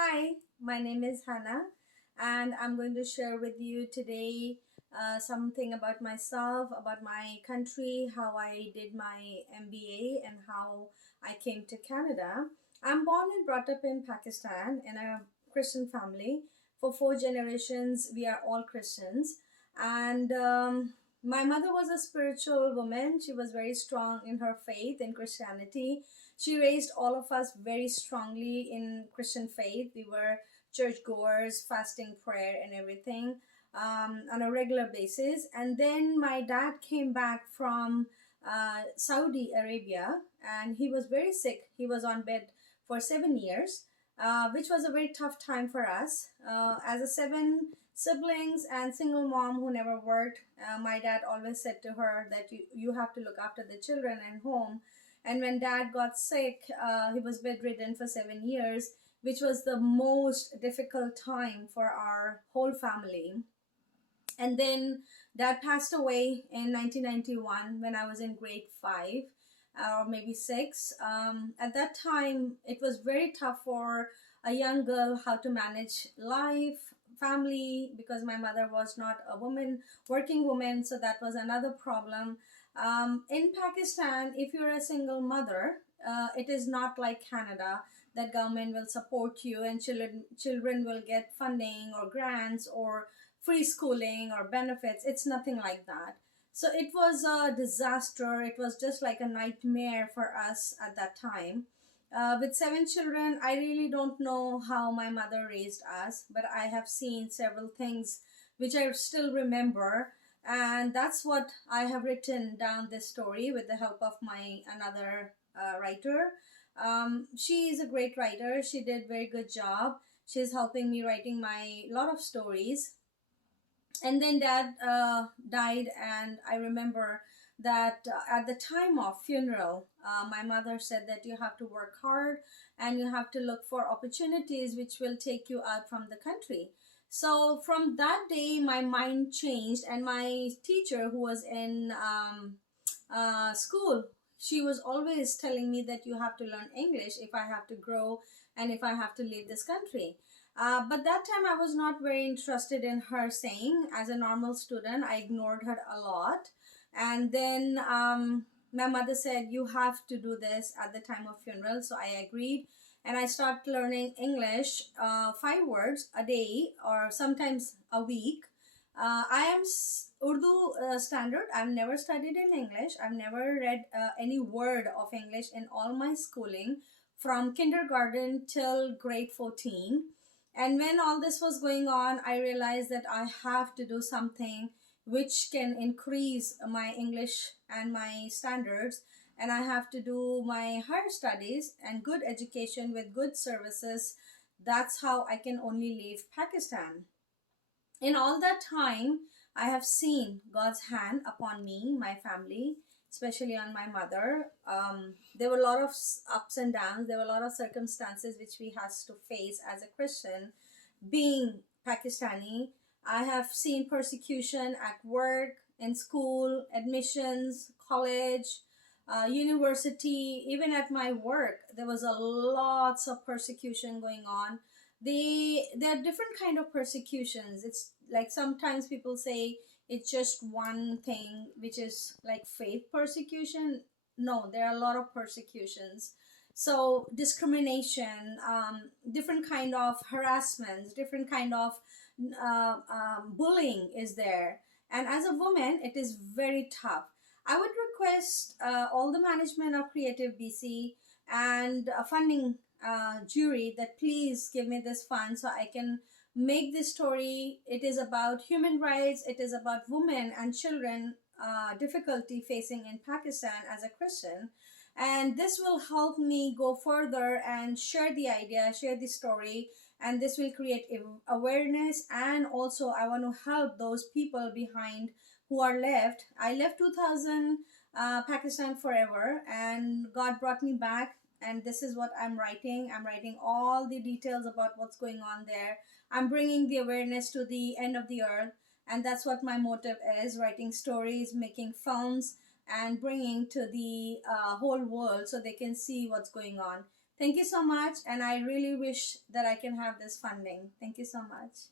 Hi, my name is Hannah, and I'm going to share with you today something about myself, about my country, how I did my MBA, and how I came to Canada. I'm born and brought up in Pakistan in a Christian family. For four generations, we are all Christians, and my mother was a spiritual woman. She was very strong in her faith in Christianity. She raised all of us very strongly in Christian faith. We were churchgoers, fasting, prayer, and everything on a regular basis. And then my dad came back from Saudi Arabia, and he was very sick. He was on bed for 7 years, which was a very tough time for us. As a seven siblings and single mom who never worked, my dad always said to her that you have to look after the children and home. And when dad got sick, he was bedridden for 7 years, which was the most difficult time for our whole family. And then dad passed away in 1991 when I was in grade 5 or maybe 6. At that time, it was very tough for a young girl how to manage life, family, because my mother was not a woman, working woman, so that was another problem. In Pakistan, if you're a single mother, it is not like Canada that government will support you and children will get funding or grants or free schooling or benefits. It's nothing like that. So it was a disaster. It was just like a nightmare for us at that time. With seven children, I really don't know how my mother raised us, but I have seen several things which I still remember. And that's what I have written down this story with the help of my another writer. She is a great writer. She did very good job. She's helping me writing my lot of stories. And then dad died, and I remember that at the time of funeral, my mother said that you have to work hard and you have to look for opportunities which will take you out from the country. So from that day my mind changed, and my teacher who was in school, she was always telling me that you have to learn English if I have to grow and if I have to leave this country. But that time I was not very interested in her saying. As a normal student, I ignored her a lot. And then my mother said, you have to do this at the time of funeral. So I agreed. And I started learning English, 5 words a day or sometimes a week. I am Urdu standard. I've never studied in English. I've never read any word of English in all my schooling from kindergarten till grade 14. And when all this was going on, I realized that I have to do something which can increase my English and my standards. And I have to do my higher studies and good education with good services. That's how I can only leave Pakistan. In all that time, I have seen God's hand upon me, my family, especially on my mother. There were a lot of ups and downs. There were a lot of circumstances which we has to face as a Christian. Being Pakistani, I have seen persecution at work, in school, admissions, college, university, even at my work. There was a lots of persecution going on. There are different kind of persecutions. It's like sometimes people say it's just one thing, which is like faith persecution. No, there are a lot of persecutions. So discrimination, different kind of harassments, different kind of bullying is there. And as a woman, it is very tough. I would request all the management of Creative BC and funding jury that please give me this fund so I can make this story. It is about human rights. It is about women and children difficulty facing in Pakistan as a Christian. And this will help me go further and share the idea, share the story, and this will create awareness. And also I want to help those people behind who are left. I left 2000 Pakistan forever, and God brought me back, and this is what I'm writing. I'm writing all the details about what's going on there. I'm bringing the awareness to the end of the earth, and that's what my motive is: writing stories, making films, and bringing to the whole world so they can see what's going on. Thank you so much, and I really wish that I can have this funding. Thank you so much.